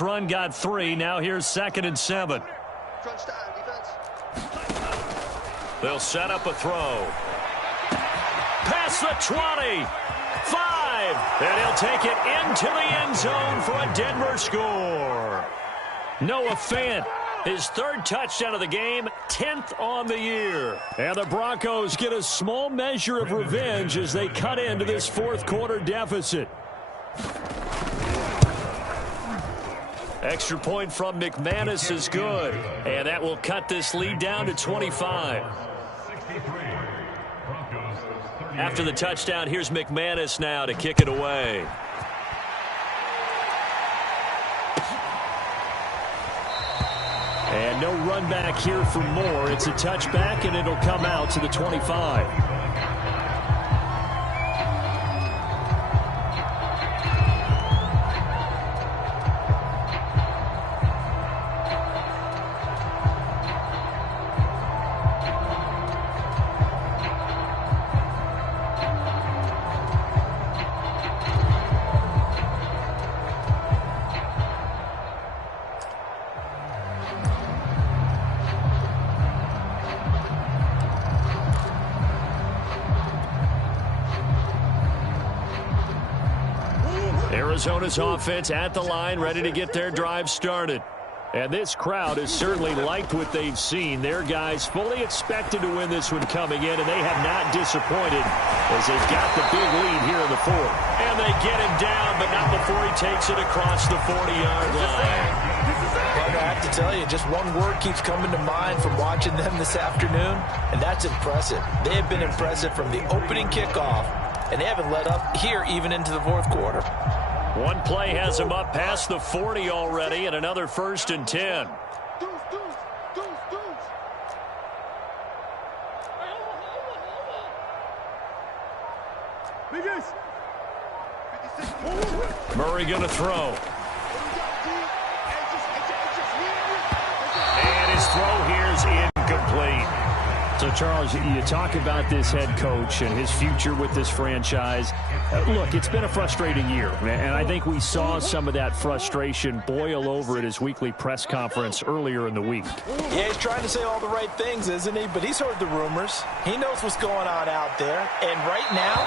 Run got 3. Now here's 2nd and 7. They'll set up a throw. Past the 20. 5. And he'll take it into the end zone for a Denver score. Noah Fant, his 3rd touchdown of the game, 10th on the year. And the Broncos get a small measure of revenge as they cut into this 4th quarter deficit. Extra point from McManus is good. And that will cut this lead down to 25. After the touchdown, here's McManus now to kick it away. And no run back here for Moore. It's a touchback, and it'll come out to the 25. Arizona's offense at the line, ready to get their drive started. And this crowd has certainly liked what they've seen. Their guys fully expected to win this one coming in, and they have not disappointed as they've got the big lead here in the 4th. And they get him down, but not before he takes it across the 40-yard line. But I have to tell you, just one word keeps coming to mind from watching them this afternoon, and that's impressive. They have been impressive from the opening kickoff, and they haven't let up here even into the 4th quarter. One play has him up past the 40 already, and another 1st and 10. Murray going to throw. And his throw here is incomplete. So, Charles, you talk about this head coach and his future with this franchise. Look, it's been a frustrating year, and I think we saw some of that frustration boil over at his weekly press conference earlier in the week. Yeah, he's trying to say all the right things, isn't he? But he's heard the rumors. He knows what's going on out there. And right now,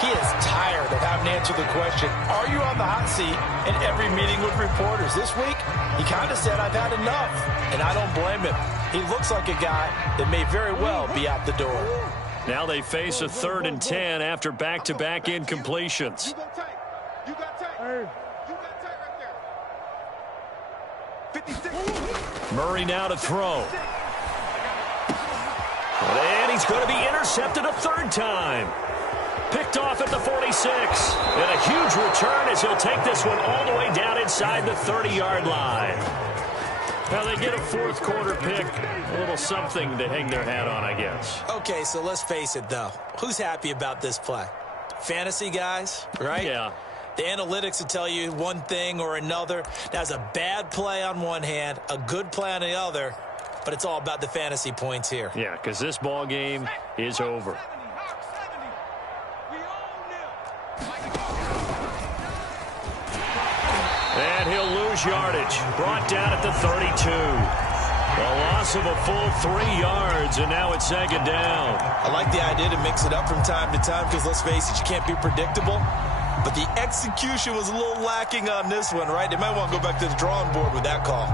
he is tired of having to answer the question, are you on the hot seat in every meeting with reporters? This week, he kind of said, I've had enough. And I don't blame him. He looks like a guy that may very well be out the door. Now they face a 3rd and 10 after back-to-back incompletions. You got tight right there. 56. Murray now to throw. And he's going to be intercepted a 3rd time. Picked off at the 46. And a huge return as he'll take this one all the way down inside the 30-yard line. Now they get a 4th quarter pick. A little something to hang their hat on, I guess. Okay, so let's face it, though. Who's happy about this play? Fantasy guys, right? Yeah. The analytics will tell you one thing or another. That's a bad play on one hand, a good play on the other, but it's all about the fantasy points here. Yeah, because this ball game is over. And he'll lose yardage. Brought down at the 32. A loss of a full 3 yards, and now it's 2nd down. I like the idea to mix it up from time to time because, let's face it, you can't be predictable. But the execution was a little lacking on this one, right? They might want to go back to the drawing board with that call.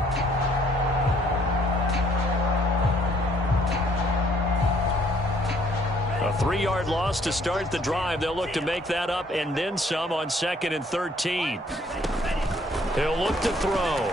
A 3-yard loss to start the drive. They'll look to make that up and then some on 2nd and 13. He'll look to throw.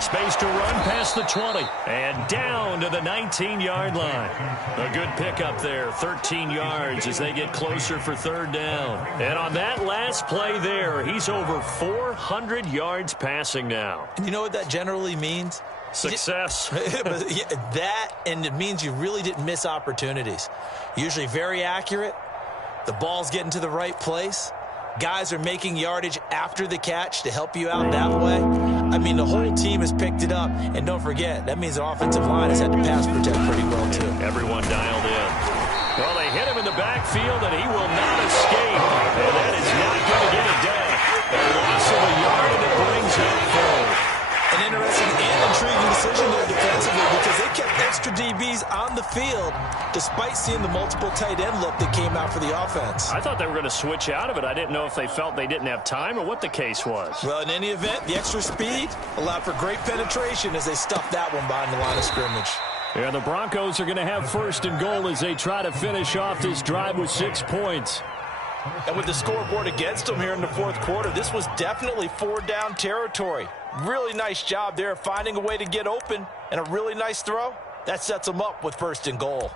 Space to run past the 20. And down to the 19-yard line. A good pickup there. 13 yards as they get closer for 3rd down. And on that last play there, he's over 400 yards passing now. And you know what that generally means? Success. That, and it means you really didn't miss opportunities. Usually very accurate. The ball's getting to the right place. Guys are making yardage after the catch to help you out that way. I mean, the whole team has picked it up. And don't forget, that means the offensive line has had to pass protect pretty well, too. Everyone dialed in. Well, they hit him in the backfield, and he will not escape. And that is not going to get it done. A loss of a yard, and it brings decision there defensively because they kept extra DBs on the field despite seeing the multiple tight end look that came out for the offense. I thought they were going to switch out of it. I didn't know if they felt they didn't have time or what the case was. Well, in any event, the extra speed allowed for great penetration as they stuffed that one behind the line of scrimmage. Yeah, the Broncos are going to have first and goal as they try to finish off this drive with 6 points. And with the scoreboard against them here in the fourth quarter, this was definitely 4-down territory. Really nice job there finding a way to get open, and a really nice throw. That sets them up with first and goal.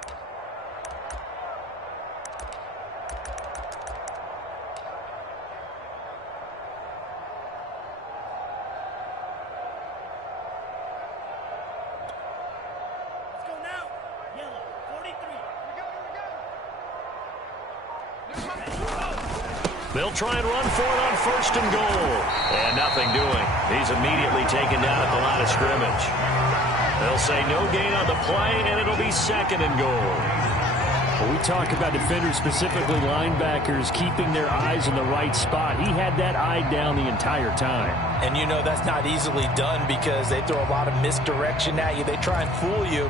They'll try and run for it on first and goal. And nothing doing. He's immediately taken down at the line of scrimmage. They'll say no gain on the play, and it'll be second and goal. When we talk about defenders, specifically linebackers, keeping their eyes in the right spot, he had that eye down the entire time. And you know that's not easily done because they throw a lot of misdirection at you. They try and fool you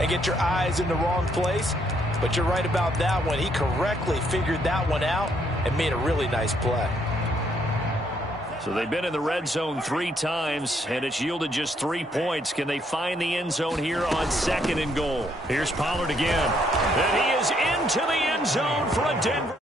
and get your eyes in the wrong place. But you're right about that one. He correctly figured that one out and made a really nice play. So they've been in the red zone 3 times, and it's yielded just 3 points. Can they find the end zone here on second and goal? Here's Pollard again. And he is into the end zone for a Denver.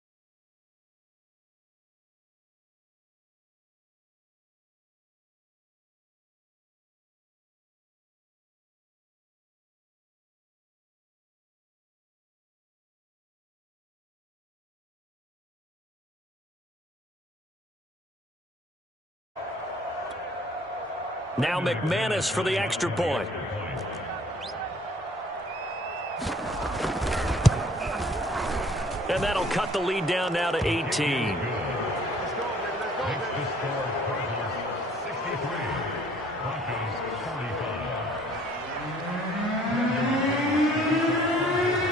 Now McManus for the extra point. And that'll cut the lead down now to 18.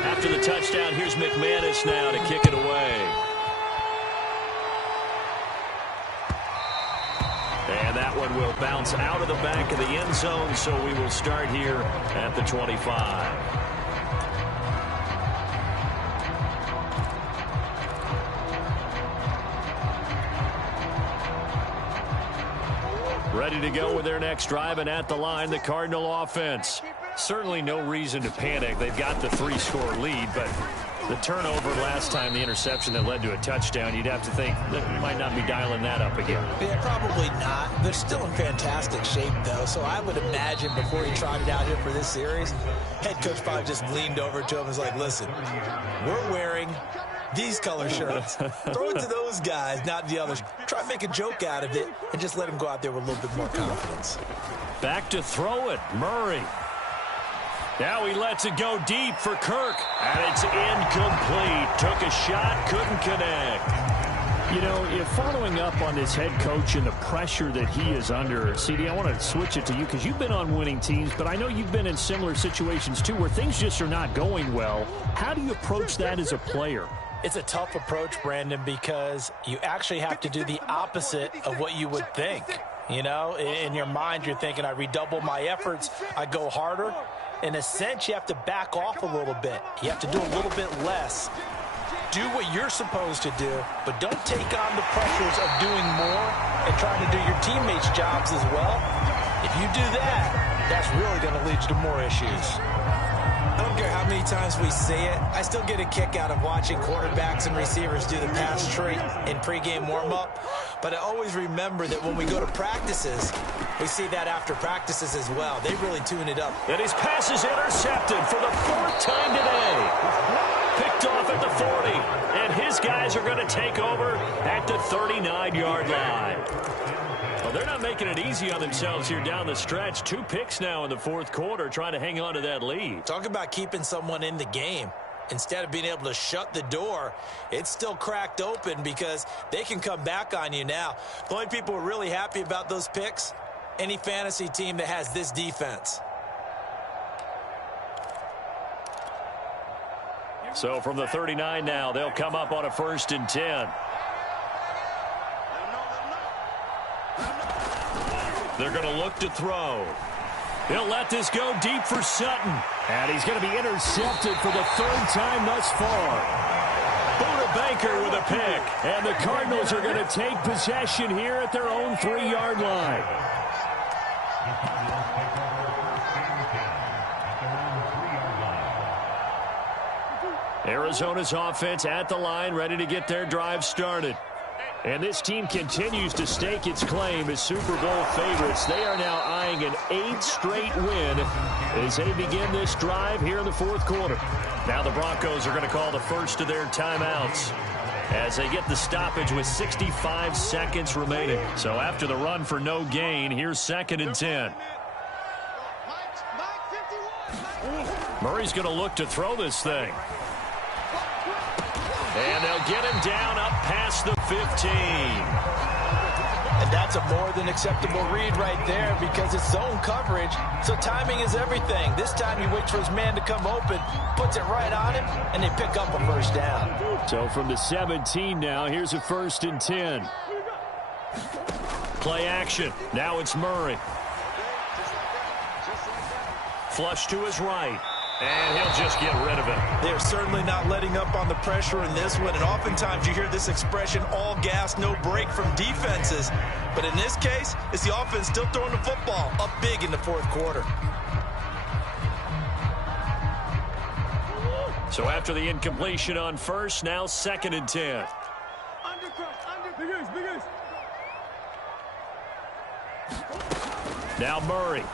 After the touchdown, here's McManus now to kick it away. And that one will bounce out of the back of the end zone, so we will start here at the 25. Ready to go with their next drive, and at the line, the Cardinal offense. Certainly no reason to panic. They've got the 3-score lead, but the turnover last time, the interception that led to a touchdown, you'd have to think that you might not be dialing that up again. Yeah, probably not. They're still in fantastic shape, though, so I would imagine before he trotted out here for this series, head coach probably just leaned over to him and was like, listen, we're wearing these color shirts. Throw it to those guys, not the others. Try to make a joke out of it and just let him go out there with a little bit more confidence. Back to throw it, Murray. Now he lets it go deep for Kirk, and it's incomplete. Took a shot, couldn't connect. You know, if following up on this head coach and the pressure that he is under, CD, I want to switch it to you because you've been on winning teams, but I know you've been in similar situations too where things just are not going well. How do you approach that as a player? It's a tough approach, Brandon, because you actually have to do the opposite of what you would think. You know, in your mind, you're thinking, I redouble my efforts, I go harder. In a sense, you have to back off a little bit. You have to do a little bit less. Do what you're supposed to do, but don't take on the pressures of doing more and trying to do your teammates' jobs as well. If you do that, that's really going to lead you to more issues. I don't care how many times we say it, I still get a kick out of watching quarterbacks and receivers do the pass tree in pregame warm-up. But I always remember that when we go to practices, we see that after practices as well. They really tune it up. And his pass is intercepted for the 4th time today. Picked off at the 40. And his guys are going to take over at the 39-yard line. Well, they're not making it easy on themselves here down the stretch. 2 picks now in the 4th quarter trying to hang on to that lead. Talk about keeping someone in the game. Instead of being able to shut the door, it's still cracked open because they can come back on you now. The only people who are really happy about those picks, any fantasy team that has this defense. So from the 39 now, they'll come up on a 1st and 10. They're going to look to throw. He'll let this go deep for Sutton. And he's going to be intercepted for the third time thus far. Buda Baker with a pick. And the Cardinals are going to take possession here at their own 3-yard line. Arizona's offense at the line, ready to get their drive started. And this team continues to stake its claim as Super Bowl favorites. They are now eyeing an 8th straight win as they begin this drive here in the fourth quarter. Now the Broncos are going to call the first of their timeouts as they get the stoppage with 65 seconds remaining. So after the run for no gain, here's 2nd and 10. Murray's going to look to throw this thing. And they'll get him down up past the 15. And that's a more than acceptable read right there because it's zone coverage, so timing is everything. This time he waits for his man to come open, puts it right on him, and they pick up a first down. So from the 17 now, here's a 1st and 10. Play action. Now it's Murray. Flush to his right. And he'll just get rid of it. They're certainly not letting up on the pressure in this one. And oftentimes you hear this expression, all gas, no break from defenses. But in this case, it's the offense still throwing the football up big in the fourth quarter. So after the incompletion on first, now 2nd and 10. Now Murray.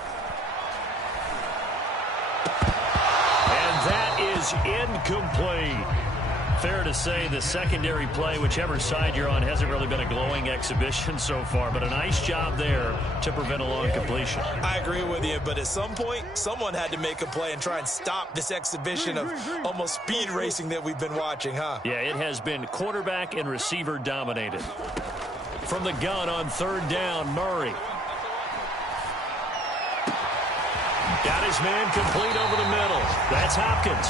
That is incomplete. Fair to say the secondary play, whichever side you're on, hasn't really been a glowing exhibition so far, but a nice job there to prevent a long completion. I agree with you, but at some point, someone had to make a play and try and stop this exhibition of almost speed racing that we've been watching, huh? Yeah, it has been quarterback and receiver dominated. From the gun on 3rd down, Murray. Got his man complete over the middle. That's Hopkins.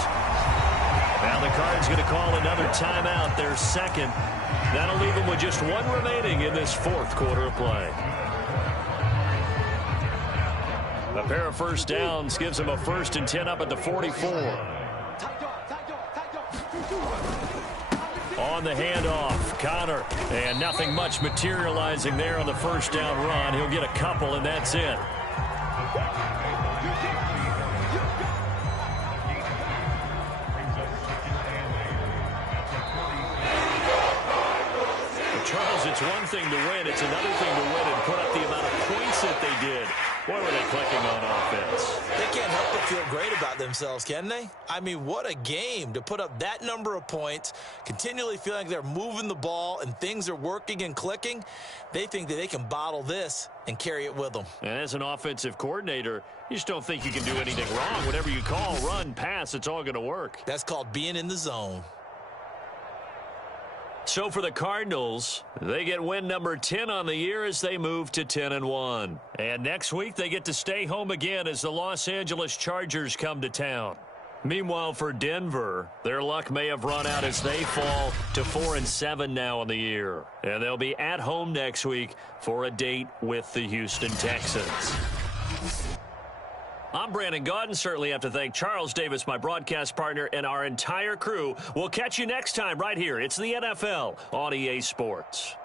Now the Cards going to call another timeout, their 2nd. That'll leave them with just 1 remaining in this 4th quarter of play. A pair of first downs gives them a 1st and 10 up at the 44. On the handoff, Connor. And nothing much materializing there on the first down run. He'll get a couple, and that's it. Charles, it's one thing to win. It's another thing to win and put up the amount of points that they did. What were they clicking on offense? They can't help but feel great about themselves, can they? I mean, what a game to put up that number of points, continually feeling like they're moving the ball and things are working and clicking. They think that they can bottle this and carry it with them. And as an offensive coordinator, you just don't think you can do anything wrong. Whatever you call, run, pass, it's all going to work. That's called being in the zone. So for the Cardinals, they get win number 10 on the year as they move to 10-1. And next week they get to stay home again as the Los Angeles Chargers come to town. Meanwhile for Denver, their luck may have run out as they fall to 4-7 now on the year. And they'll be at home next week for a date with the Houston Texans. I'm Brandon Gaudin. Certainly have to thank Charles Davis, my broadcast partner, and our entire crew. We'll catch you next time right here. It's the NFL on EA Sports.